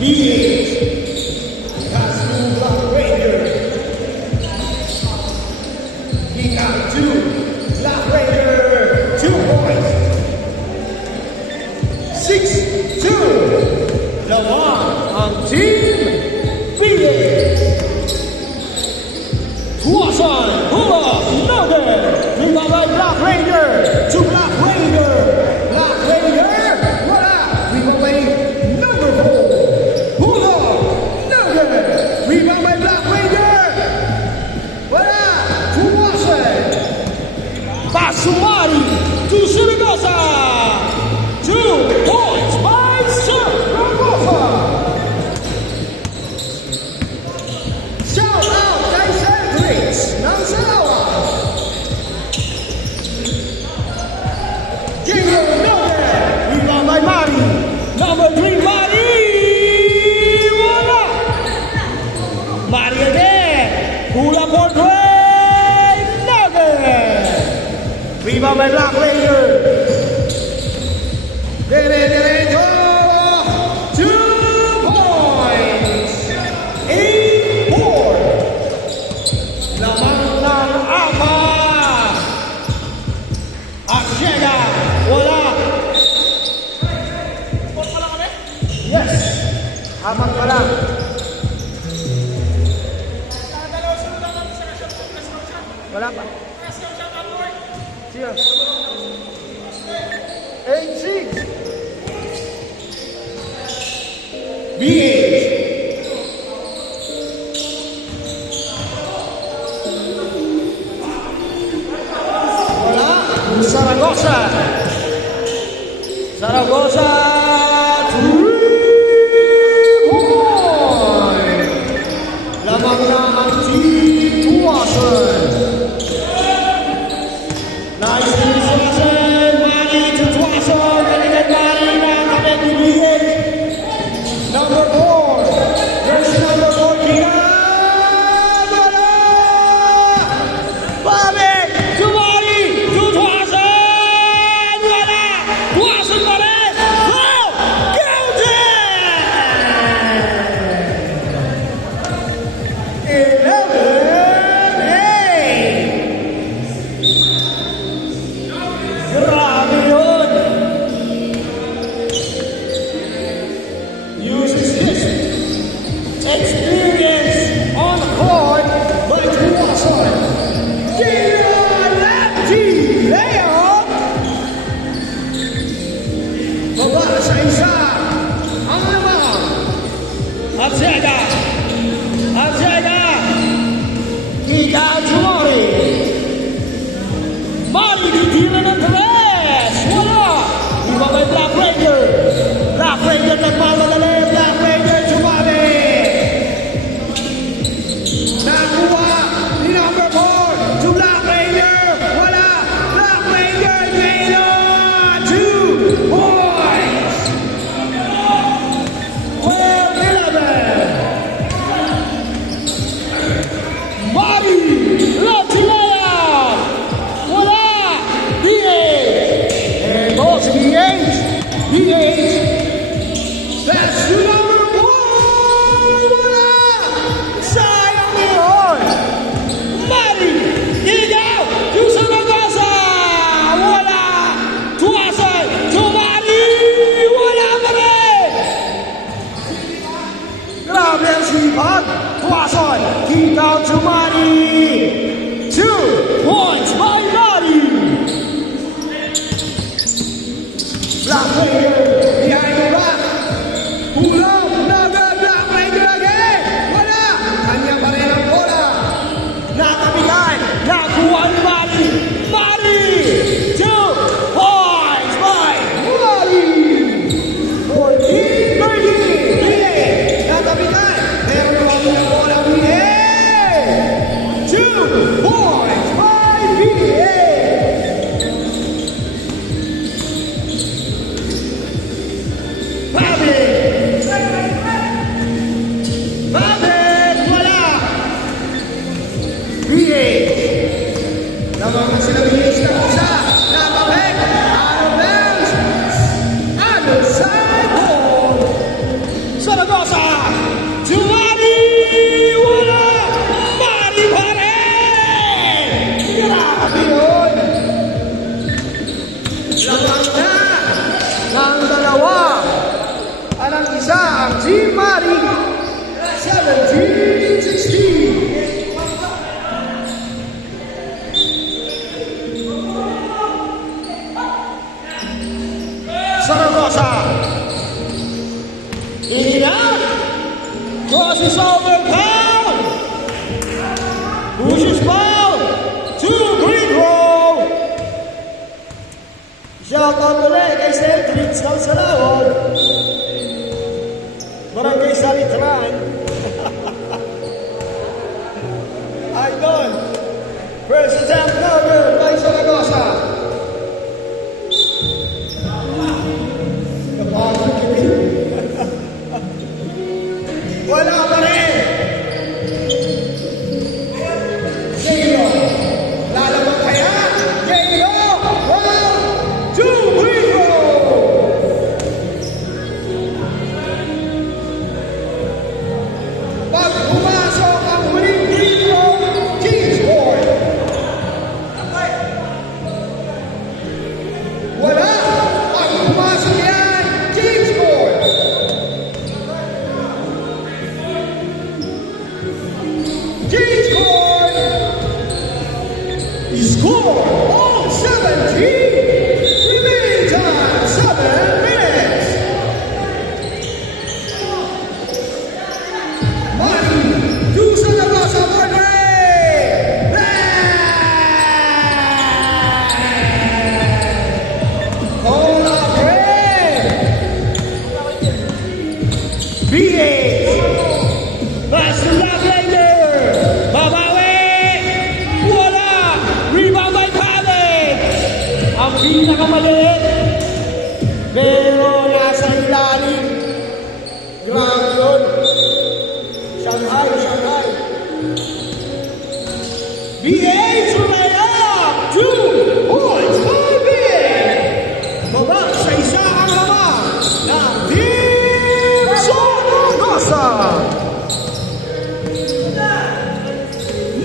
BH has two Black Ranger. He got two Black Ranger, 2 points. 6-2. Lawan ang Team BH. Tuasan Hula Nugget. Rebound by Black Ranger. 2 Black Ranger. Black Ranger. Wala. Rebound by number 4. Hula Nugget. Rebound by Black Ranger. Wala. Tuasan. Pasumari to Surigosa. 2 points by Surigosa. Shout out kay Cedric ng Salawa. Jingle Nugget. Rebound by Mari. Number 3, Mari. Wala. Mari again. Hula for Dre Nugget. Rebound by Black Ranger. Diretso. 2 points. 8-4. Lamang ng apat. Asyega. Wala. Yes. Apat pa lang. Wala pa. Siya. 8-6. BH. Wala. Zaragoza. Zaragoza. 3 points. Lamang na ang Team Tuasan. Nice to Tuasan. Mali to Tuasan. Galingan Mali na kapit ni BH. Number 4. There's number 4. Wala. Balik to Mali to Tuasan. Wala. Tuasan pa rin. Go! Counted! 11-8. Grabe yun. Uses his experience on the court by Tuasan. Lefty layup. Baba sa isa. Ang naman. Asyega. Asyega. Ika Jumari. Mali ditira ng tres. Wala. Iba by Black Ranger. Black Ranger nagmamadali. Black Ranger Jumari. Nakuha ni number 4 to Black Ranger. Wala. Black Ranger Gino. 2 points. 12-11. Mari. Lefty layup. Wala. BH. And boss BH. BH. That's the number 1. Wala. Sayang yun. Mari. Igaw. To Zaragoza. Wala. Tuasan. To Mari. Wala pa rin. Grabe ang sipag. Tuasan. Kick out to Mari. 2 points by Mari. Black Ranger behind the back. Hula Nugget. Black Ranger again. Wala. Kanya pa rin ang bola. Nakabigan. Nakuha ni Mari. Mari. 2 points by Mari. 14-13. BH. Nakabigan. Meron pa rin ang bola. BH. 2 Crosses over, pound! Pushes foul! To free throw! Shout out ulit kay Cedric Salsalao. Barangay Salitran. Idol. First attempt no good by Zaragoza. Wala pa rin. Zero. Lalabang kaya. Zero. 1, 2, free throw. Pag pumasok ang huling free throw, team score. Wala. Pag pumasok yan, team score. Team score. Score all 17. Remaining time 7 minutes. Mari to Zaragoza Barangay. Call a break. BH. Pass to Locklander. Babawi. Wala. Rebound by Panic. Ang pinakamaliit. Pero nasa ilalim. Grabe yun. Shanghai. BH right up. 2 points by BH. Baba sa isa ang laman ng Team Zaragoza.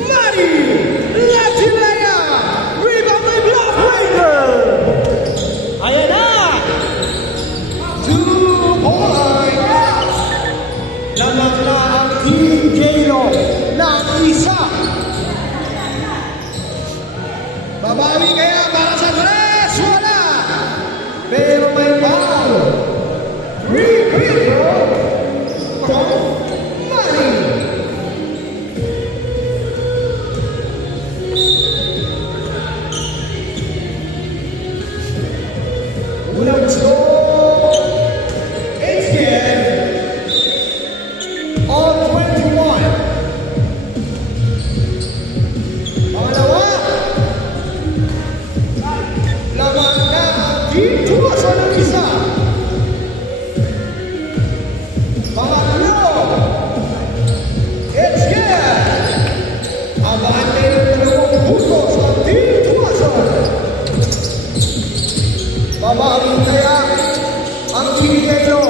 Mari Latinaya. Rebound by Black Raider. Ayan na. 2 points. Lamang na ang Team Galo ng isa. Babawi kaya para sa tres. Wala. Pero may foul. Free throw. From Mari. Unang score. It's good. On 21. Pangalawa. Laman na ang Team Tuwasan ng isa. Pangatlo. It's good. Abante ng 2 puntos ang Team Tuwasan. Babawi kaya ang Team Galo.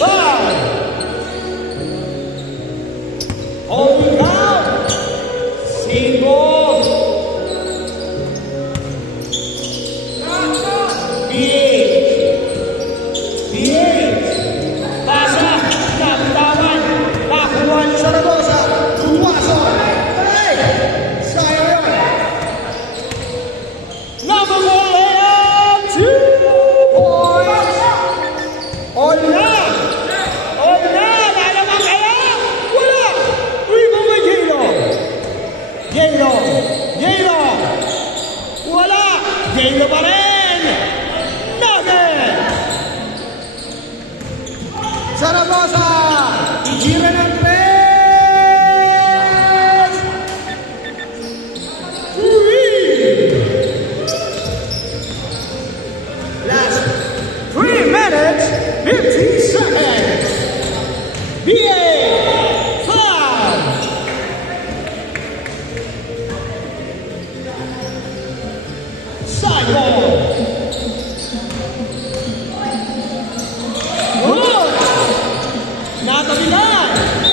5. Holding count. Single. BH. Pasa. Napitawan. Nakuha ni Zaragoza. Tuwason. Hey! Sayang yun. Number 1 layup. 2 points. All na. Lalaman kaya. Wala. Rebound by Galo. Wala. Galo pa rin. Nugget. Zaragoza. Igira ng tres. 3. Last 3 minutes, 15 seconds. BA, foul. Sideball. Natabilan.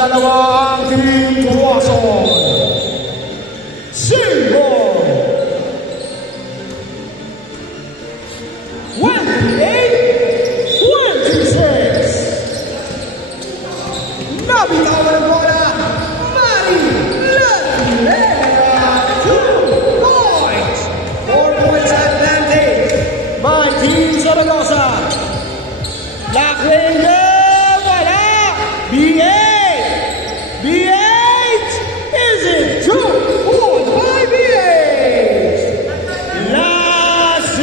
dalawa ang Team Tuwason. Single 28-26. Nabitawan ang bola. Mari Ladilera. 2 points. 4 points advantage by Team Zaragoza. Black Ranger, wala. B8. B8 is it 2 points by B8. Last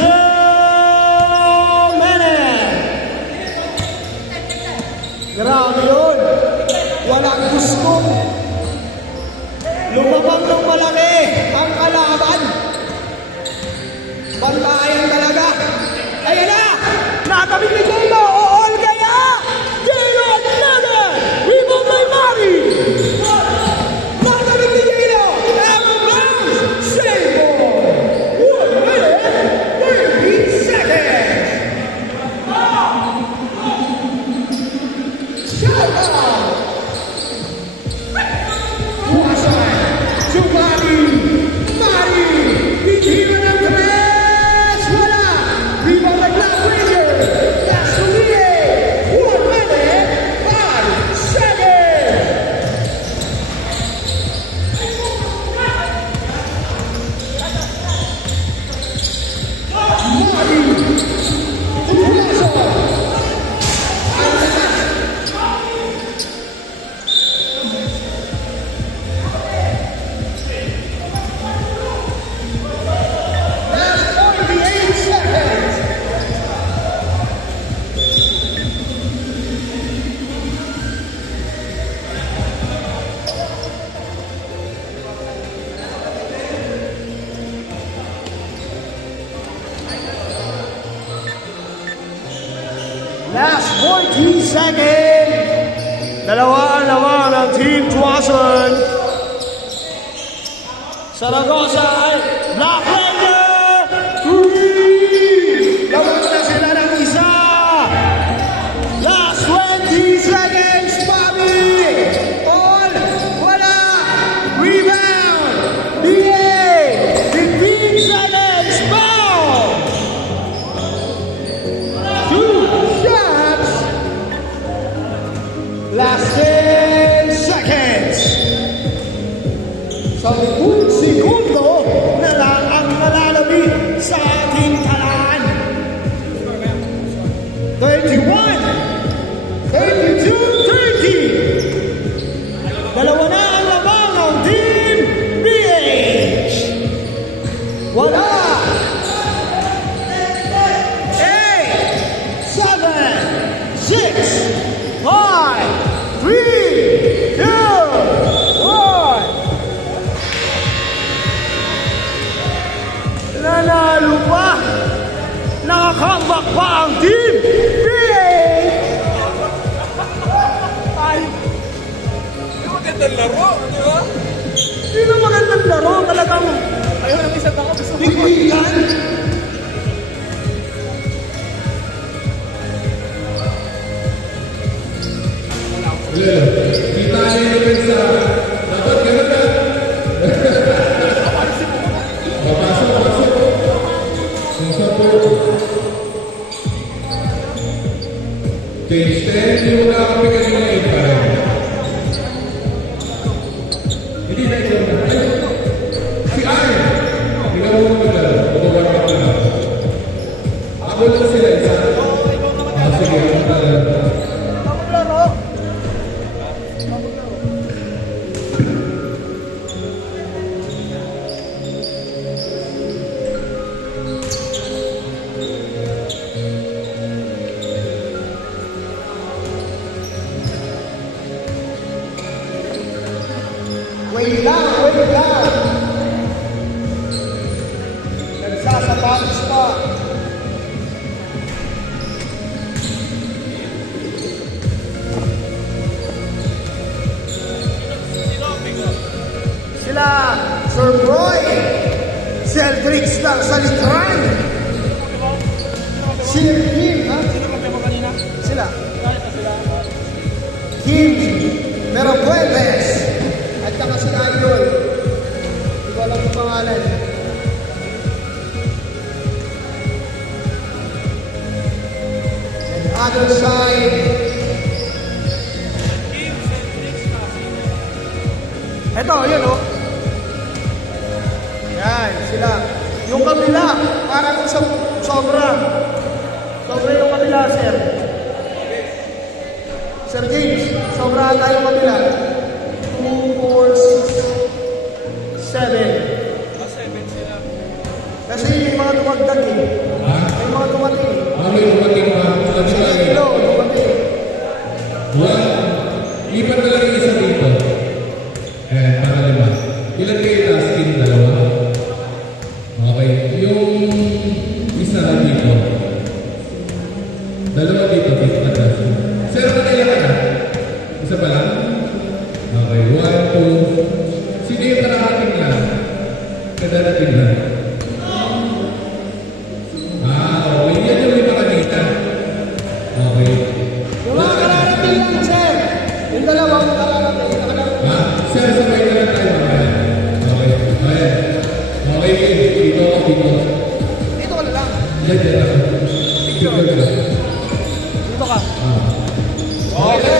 minute. Grabe yun. Walang gustong lumabang ng malaki ang kalaban. Bantayan talaga. Ayan na! Natabing ni Jelo! All kaya! Jelo at Nada! Rebound by Mari! Natabing ni Jelo! Aaron Bounce! Save ball! 1 minute, 30 seconds! Shut up! Tuwasan! To Mari! Mari! Hihira ng tres! Wala! Rebound by Black Ranger! That's the lead! 1 minute, 5 seconds! Mari! Tuwasan! Last 48 seconds! Last 14 seconds! Dalawa ang lawan ng Team Tuwason. Zaragoza ay Black Ranger! 3! Lawan na sila ng isa! Last 20 seconds, Bobby! All! Wala! Rebound! BA! 15 seconds, bound! 2 shots! Last 10 seconds! Sa 10 segundo na lang ang nalalabi sa ating talaan. 31, 32, 30. Dalawa na ang labang ng Team BH. Wala. 8, 7, 6, 5, 3, 2, 1. Nanalo pa! Nakakambak pa ang Team BH! Ay! Hindi magandang laro, di ba? Hindi na magandang laro, talagang Ayaw nang isa ako. Gusto ko. bigwigan. Kita ini bisa dapat kereta. Masuk. Tim stand juga pikir ini barang. Ini naik turun. Si Ai, kita mau betul, mau betul. Aku masih ada. Masih ada. Maglaro. Wait lang. Nagsasabalis pa. Sila, Sir Roy, Celdrix lang sa likran. Si Kim, ha? Sino magkama kanina? Sila. Kahit na sila. Kim, Pero Puentes at saka si Idol. Hindi ko alam yung pangalan. And other side. Eto, yun o. Yan, sila. Yung kabila, parang sobra. Sobra yung kabila, sir. Sir James, sobra ata yung kabila. 2, 4, 6, 7. Mas 7 sila. Kasi may mga tumagdag eh. Ha? May mga tumating eh. May dumating pa. Sabi Si ba Kilo, tumating. One. Lipat na lang yung isa dito. Pangalawa. Ilan kayo last team? Dalawa? Okay. Yung isa lang dito. Dalawa dito. Dito na tayo. Sir, kanila ka na? Isa pa lang? Okay. 1, 2. Sino yung kararating na? Kadarating na. Okay. Yan yung lima kanina. Okay. Yung mga kararating lang, sir. Yung dalawang kararating. Sir, sabay ka lang tayo mamaya. Okay. Okay. Okay. Dito ako dito. Dito ka na lang. Yan, yan lang. Picture ka lang. Dito ka. Okay.